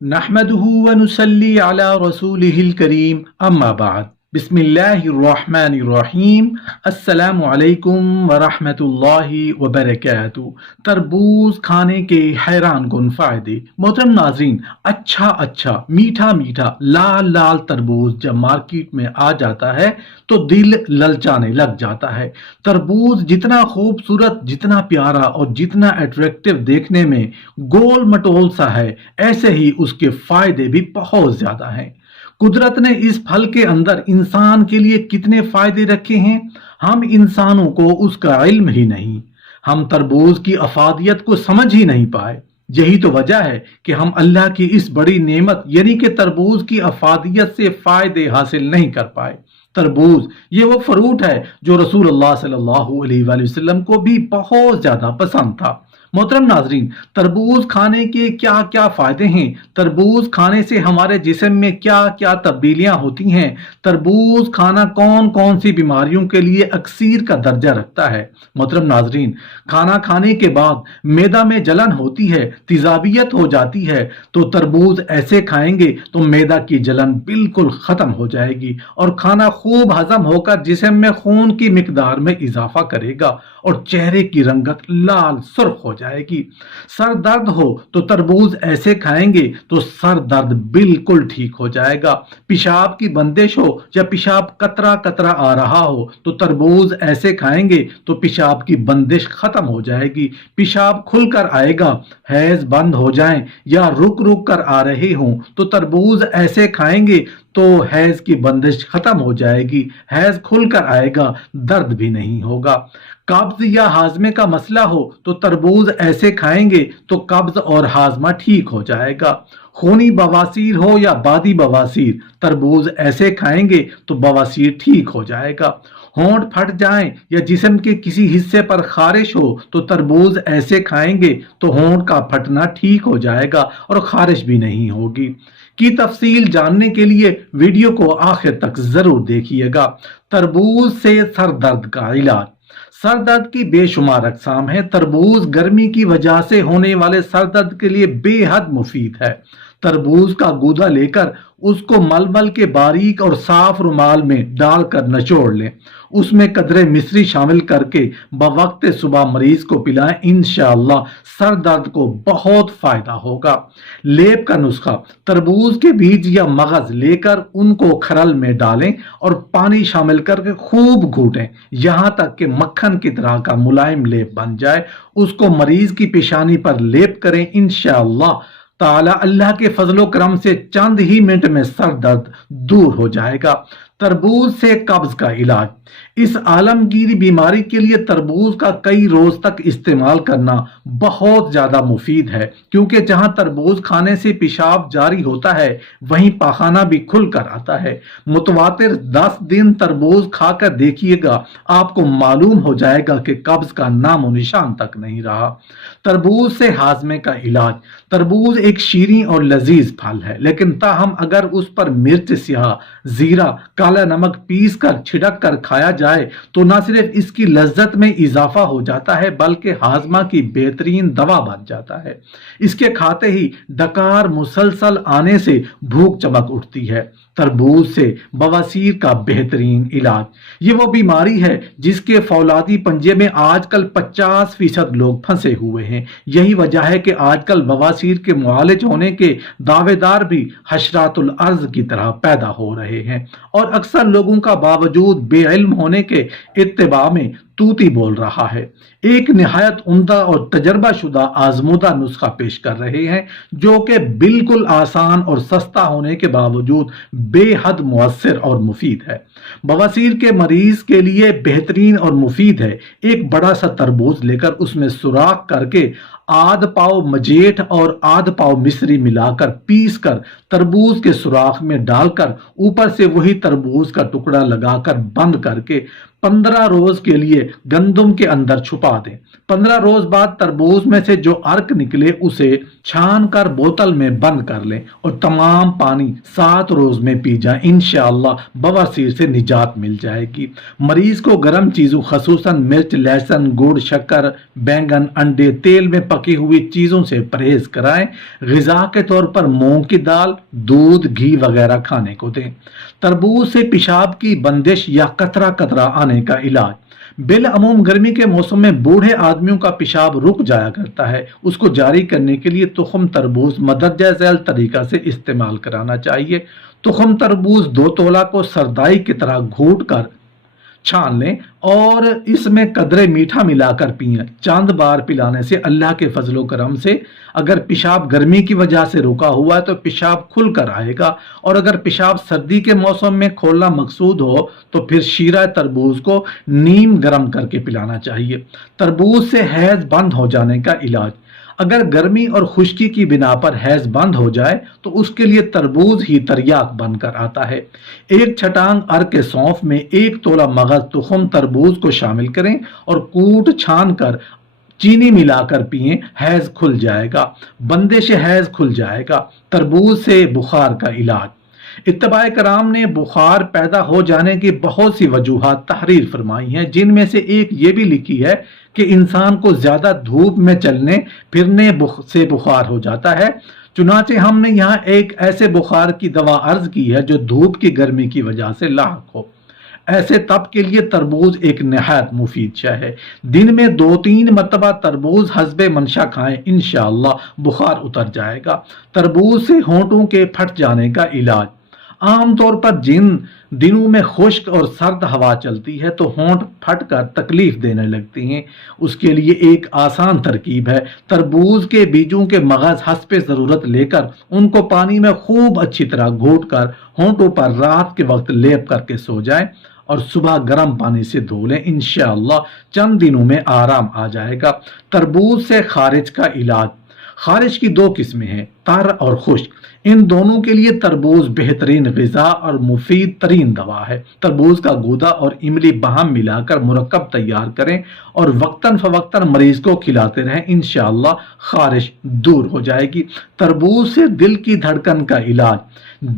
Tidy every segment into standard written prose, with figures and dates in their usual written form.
نحمده ونصلي على رسوله الكريم اما بعد بسم اللہ الرحمن الرحیم السلام علیکم ورحمۃ اللہ وبرکاتہ۔ تربوز کھانے کے حیران کن فائدے۔ محترم ناظرین، اچھا میٹھا لال لال تربوز جب مارکیٹ میں آ جاتا ہے تو دل للچانے لگ جاتا ہے۔ تربوز جتنا خوبصورت، جتنا پیارا اور جتنا اٹریکٹیو دیکھنے میں گول مٹول سا ہے، ایسے ہی اس کے فائدے بھی بہت زیادہ ہیں۔ قدرت نے اس پھل کے اندر انسان کے لیے کتنے فائدے رکھے ہیں، ہم انسانوں کو اس کا علم ہی نہیں۔ ہم تربوز کی افادیت کو سمجھ ہی نہیں پائے۔ یہی تو وجہ ہے کہ ہم اللہ کی اس بڑی نعمت یعنی کہ تربوز کی افادیت سے فائدے حاصل نہیں کر پائے۔ تربوز یہ وہ فروٹ ہے جو رسول اللہ صلی اللہ علیہ وآلہ وسلم کو بھی بہت زیادہ پسند تھا۔ محترم ناظرین، تربوز کھانے کے کیا کیا فائدے ہیں؟ تربوز کھانے سے ہمارے جسم میں کیا کیا تبدیلیاں ہوتی ہیں؟ تربوز کھانا کون کون سی بیماریوں کے لیے اکسیر کا درجہ رکھتا ہے؟ محترم ناظرین، کھانا کھانے کے بعد معدہ میں جلن ہوتی ہے، تیزابیت ہو جاتی ہے، تو تربوز ایسے کھائیں گے تو معدہ کی جلن بالکل ختم ہو جائے گی اور کھانا خوب ہضم ہو کر جسم میں خون کی مقدار میں اضافہ کرے گا اور چہرے کی رنگت لال سرخ ہو جائے گی۔ سر درد ہو تو تربوز ایسے کھائیں گے تو سر درد بالکل ٹھیک ہو جائے گا۔ پیشاب کی بندش ہو یا پیشاب قطرہ قطرہ آ رہا ہو تو تربوز ایسے کھائیں گے تو پیشاب کی بندش ختم ہو جائے گی، پیشاب کھل کر آئے گا۔ حیض بند ہو جائیں یا رک کر آ رہے ہوں تو تربوز ایسے کھائیں گے تو حیض کی بندش ختم ہو جائے گی، حیض کھل کر آئے گا، درد بھی نہیں ہوگا۔ قبض یا ہاضمے کا مسئلہ ہو تو تربوز ایسے کھائیں گے تو قبض اور ہاضمہ ٹھیک ہو جائے گا۔ خونی بواسیر ہو یا بادی بواسیر، تربوز ایسے کھائیں گے تو بواسیر ٹھیک ہو جائے گا۔ ہونٹ پھٹ جائیں یا جسم کے کسی حصے پر خارش ہو تو تربوز ایسے کھائیں گے تو ہونٹ کا پھٹنا ٹھیک ہو جائے گا اور خارش بھی نہیں ہوگی۔ کی تفصیل جاننے کے لیے ویڈیو کو آخر تک ضرور دیکھیے گا۔ تربوز سے سر درد کا علاج۔ سر درد کی بے شمار اقسام ہیں۔ تربوز گرمی کی وجہ سے ہونے والے سر درد کے لیے بے حد مفید ہے۔ تربوز کا گودا لے کر اس کو ململ کے باریک اور صاف رومال میں ڈال کر نچوڑ لیں، اس میں قدرے مصری شامل کر کے بوقت صبح مریض کو پلائیں، انشاءاللہ سر درد کو بہت فائدہ ہوگا۔ لیپ کا نسخہ: تربوز کے بیج یا مغز لے کر ان کو کھرل میں ڈالیں اور پانی شامل کر کے خوب گھوٹیں یہاں تک کہ مکھن کی طرح کا ملائم لیپ بن جائے، اس کو مریض کی پیشانی پر لیپ کریں، انشاءاللہ تعالی اللہ کے فضل و کرم سے چند ہی منٹ میں سر درد دور ہو جائے گا۔ تربوز سے قبض کا علاج: اس عالمگیر بیماری کے لیے تربوز کا کئی روز تک استعمال کرنا بہت زیادہ مفید ہے، کیونکہ جہاں تربوز کھانے سے پیشاب جاری ہوتا ہے وہیں پاخانہ بھی کھل کر آتا ہے۔ متواتر 10 دن تربوز کھا کر دیکھیے گا، آپ کو معلوم ہو جائے گا کہ قبض کا نام و نشان تک نہیں رہا۔ تربوز سے ہاضمے کا علاج: تربوز ایک شیریں اور لذیذ پھل ہے، لیکن تاہم اگر اس پر مرچ سیاہ، زیرہ، کالا نمک پیس کر چھڑک کر کھایا جائے تو نہ صرف اس کی لذت میں اضافہ ہو جاتا ہے بلکہ ہاضمہ کی بہترین دوا بن جاتا ہے۔ اس کے کھاتے ہی ڈکار مسلسل آنے سے بھوک چمک اٹھتی ہے۔ تربوز سے بواسیر کا بہترین علاج: یہ وہ بیماری ہے جس کے فولادی پنجے میں آج کل 50% لوگ پھنسے ہوئے ہیں۔ یہی وجہ ہے کہ آج کل بواسیر کے معالج ہونے کے دعوے دار بھی حشرات الارض کی طرح پیدا ہو رہے ہیں اور اکثر لوگوں کا باوجود بے علم ہونے کے اتباع میں توتی بول رہا ہے۔ ایک نہایت عمدہ اور تجربہ شدہ آزمودہ نسخہ پیش کر رہے ہیں جو کہ بالکل آسان اور سستا ہونے کے باوجود بے حد مؤثر اور مفید ہے۔ بواسیر کے مریض کے لیے بہترین اور مفید ہے۔ ایک بڑا سا تربوز لے کر اس میں سوراخ کر کے آدھ پاؤ مجیٹھ اور آدھ پاؤ مصری ملا کر پیس کر تربوز کے سوراخ میں ڈال کر اوپر سے وہی تربوز کا ٹکڑا لگا کر بند کر کے 15 روز کے لیے گندم کے اندر چھپا دیں۔ 15 روز بعد تربوز میں سے جو عرق نکلے اسے چھان کر بوتل میں بند کر لیں اور تمام پانی 7 روز میں پی جائیں۔ انشاءاللہ بواسیر سے نجات مل جائے گی۔ مریض کو گرم چیزوں خصوصاً مرچ، لہسن، گڑ، شکر، بینگن، انڈے، تیل میں پکی ہوئی چیزوں سے پرہیز کرائیں۔ غذا کے طور پر مونگ کی دال، دودھ، گھی وغیرہ کھانے کو دیں۔ تربوز سے پیشاب کی بندش یا قطرہ قطرہ آنے کا علاج۔ بالعموم گرمی کے موسم میں بوڑھے آدمیوں کا پیشاب رک جایا کرتا ہے، اس کو جاری کرنے کے لیے تخم تربوز مدرجہ ذیل طریقہ سے استعمال کرانا چاہیے۔ تخم تربوز 2 تولہ کو سردائی کی طرح گھونٹ کر چھان لیں اور اس میں قدرے میٹھا ملا کر پئیں۔ چند بار پلانے سے اللہ کے فضل و کرم سے اگر پیشاب گرمی کی وجہ سے رکا ہوا ہے تو پیشاب کھل کر آئے گا، اور اگر پیشاب سردی کے موسم میں کھولنا مقصود ہو تو پھر شیرہ تربوز کو نیم گرم کر کے پلانا چاہیے۔ تربوز سے حیض بند ہو جانے کا علاج۔ اگر گرمی اور خشکی کی بنا پر حیض بند ہو جائے تو اس کے لیے تربوز ہی تریاق بن کر آتا ہے۔ 1 چھٹانگ عرق سونف میں 1 تولہ مغز تخم تربوز کو شامل کریں اور کوٹ چھان کر چینی ملا کر پئیں، حیض کھل جائے گا، بندش حیض کھل جائے گا۔ تربوز سے بخار کا علاج۔ اتباع کرام نے بخار پیدا ہو جانے کی بہت سی وجوہات تحریر فرمائی ہیں، جن میں سے ایک یہ بھی لکھی ہے کہ انسان کو زیادہ دھوپ میں چلنے پھرنے سے بخار ہو جاتا ہے۔ چنانچہ ہم نے یہاں ایک ایسے بخار کی دوا عرض کی ہے جو دھوپ کی گرمی کی وجہ سے لاحق ہو۔ ایسے تب کے لیے تربوز ایک نہایت مفید شے ہے۔ دن میں 2-3 مرتبہ تربوز حسب منشا کھائیں، انشاءاللہ بخار اتر جائے گا۔ تربوز سے ہونٹوں کے پھٹ جانے کا علاج۔ عام طور پر جن دنوں میں خشک اور سرد ہوا چلتی ہے تو ہونٹ پھٹ کر تکلیف دینے لگتی ہیں۔ اس کے لیے ایک آسان ترکیب ہے۔ تربوز کے بیجوں کے مغز حسب ضرورت لے کر ان کو پانی میں خوب اچھی طرح گھونٹ کر ہونٹوں پر رات کے وقت لیپ کر کے سو جائیں اور صبح گرم پانی سے دھو لیں، انشاءاللہ چند دنوں میں آرام آ جائے گا۔ تربوز سے خارج کا علاج۔ خارش کی 2 قسمیں ہیں، تر اور خشک۔ ان دونوں کے لیے تربوز بہترین غذا اور مفید ترین دوا ہے۔ تربوز کا گودا اور املی باہم ملا کر مرکب تیار کریں اور وقتاً فوقتاً مریض کو کھلاتے رہیں، انشاءاللہ خارش دور ہو جائے گی۔ تربوز سے دل کی دھڑکن کا علاج۔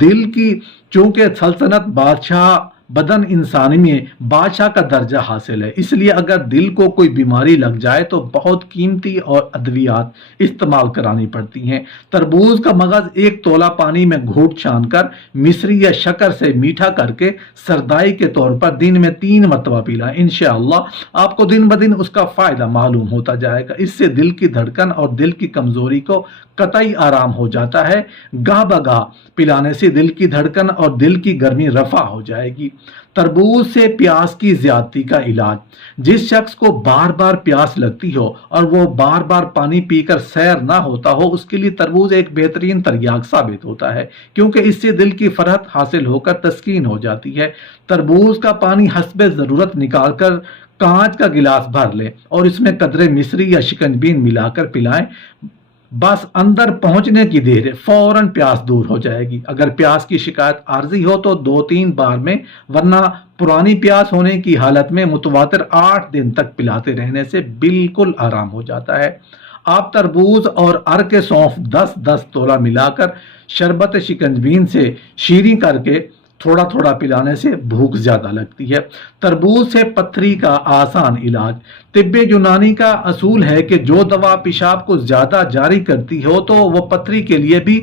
دل کی چونکہ سلطنت بادشاہ بدن انسانی میں بادشاہ کا درجہ حاصل ہے، اس لیے اگر دل کو کوئی بیماری لگ جائے تو بہت قیمتی اور ادویات استعمال کرانی پڑتی ہیں۔ تربوز کا مغز 1 تولہ پانی میں گھونٹ چھان کر مصری یا شکر سے میٹھا کر کے سردائی کے طور پر دن میں 3 مرتبہ پلائیں، انشاءاللہ آپ کو دن بدن اس کا فائدہ معلوم ہوتا جائے گا۔ اس سے دل کی دھڑکن اور دل کی کمزوری کو قطعی آرام ہو جاتا ہے۔ گاہ بگاہ پلانے سے دل کی دھڑکن اور دل کی گرمی رفع ہو جائے گی۔ تربوز سے پیاس کی زیادتی کا علاج۔ جس شخص کو بار بار پیاس لگتی ہو اور وہ بار بار پانی پی کر سیر نہ ہوتا ہو، اس کے لیے تربوز ایک بہترین تریاق ثابت ہوتا ہے، کیونکہ اس سے دل کی فرحت حاصل ہو کر تسکین ہو جاتی ہے۔ تربوز کا پانی حسب ضرورت نکال کر کانچ کا گلاس بھر لیں اور اس میں قدرے مصری یا شکنجبین ملا کر پلائیں، بس اندر پہنچنے کی دیر ہے، فوراً پیاس دور ہو جائے گی۔ اگر پیاس کی شکایت عارضی ہو تو 2-3 بار میں، ورنہ پرانی پیاس ہونے کی حالت میں متواتر 8 دن تک پلاتے رہنے سے بالکل آرام ہو جاتا ہے۔ آپ تربوز اور عرق سونف 10-10 تولہ ملا کر شربت شکنجبین سے شیریں کر کے تھوڑا تھوڑا پلانے سے بھوک زیادہ لگتی ہے۔ تربوز سے پتھری کا آسان علاج۔ طب یونانی کا اصول ہے کہ جو دوا پیشاب کو زیادہ جاری کرتی ہو تو وہ پتھری کے لیے بھی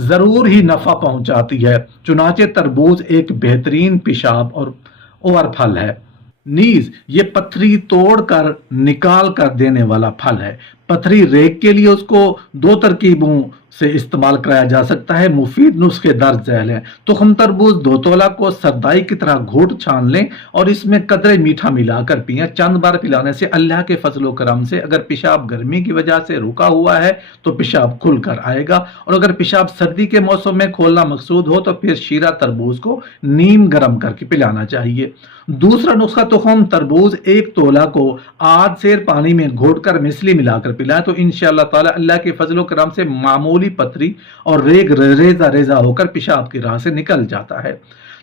ضرور ہی نفع پہنچاتی ہے، چنانچہ تربوز ایک بہترین پیشاب اور پھل ہے۔ نیز یہ پتھری توڑ کر نکال کر دینے والا پھل ہے۔ پتھری ریگ کے لیے اس کو 2 ترکیبوں سے استعمال کرایا جا سکتا ہے، مفید نسخے درج ذیل ہیں۔ تخم تربوز 2 تولہ کو سردائی کی طرح گھونٹ چھان لیں اور اس میں قدرے میٹھا ملا کر پئیں۔ چند بار پلانے سے اللہ کے فضل و کرم سے اگر پیشاب گرمی کی وجہ سے رکا ہوا ہے تو پیشاب کھل کر آئے گا، اور اگر پیشاب سردی کے موسم میں کھولنا مقصود ہو تو پھر شیرہ تربوز کو نیم گرم کر کے پلانا چاہیے۔ دوسرا نسخہ تخم تربوز 1 تولہ کو آدھ سیر پانی میں گھونٹ کر مصلی ملا کر پلائیں تو انشاءاللہ تعالی اللہ کے فضل و کرم سے معمولی پتھری اور ریگ ریزہ ریزہ ہو کر پیشاب کی راہ سے نکل جاتا ہے۔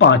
5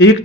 1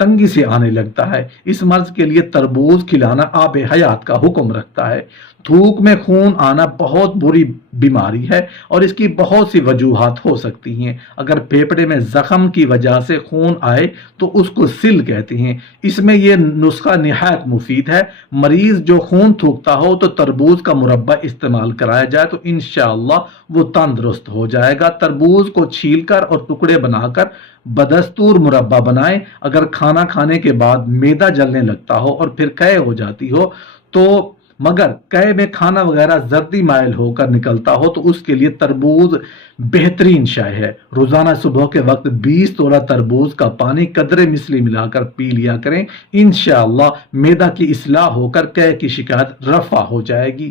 تنگی سے آنے لگتا ہے۔ اس مرض کے لیے تربوز کھلانا آب حیات کا حکم رکھتا ہے۔ تھوک میں خون آنا بہت بری بیماری ہے اور اس کی بہت سی وجوہات ہو سکتی ہیں۔ اگر پھیپھڑے میں زخم کی وجہ سے خون آئے تو اس کو سل کہتے ہیں۔ اس میں یہ نسخہ نہایت مفید ہے۔ مریض جو خون تھوکتا ہو تو تربوز کا مربع استعمال کرایا جائے تو انشاءاللہ وہ تندرست ہو جائے گا۔ تربوز کو چھیل کر اور ٹکڑے بنا کر بدستور مربع بنائیں۔ اگر کھانا کھانے کے بعد معدہ جلنے لگتا ہو اور پھر قے ہو جاتی ہو تو مگر قے میں کھانا وغیرہ زردی مائل ہو کر نکلتا ہو تو اس کے لیے تربوز بہترین شے ہے۔ روزانہ صبح کے وقت 20 تولہ تربوز کا پانی قدرے مثلی ملا کر پی لیا کریں۔ انشاءاللہ معدہ کی اصلاح ہو کر قے کی شکایت رفع ہو جائے گی۔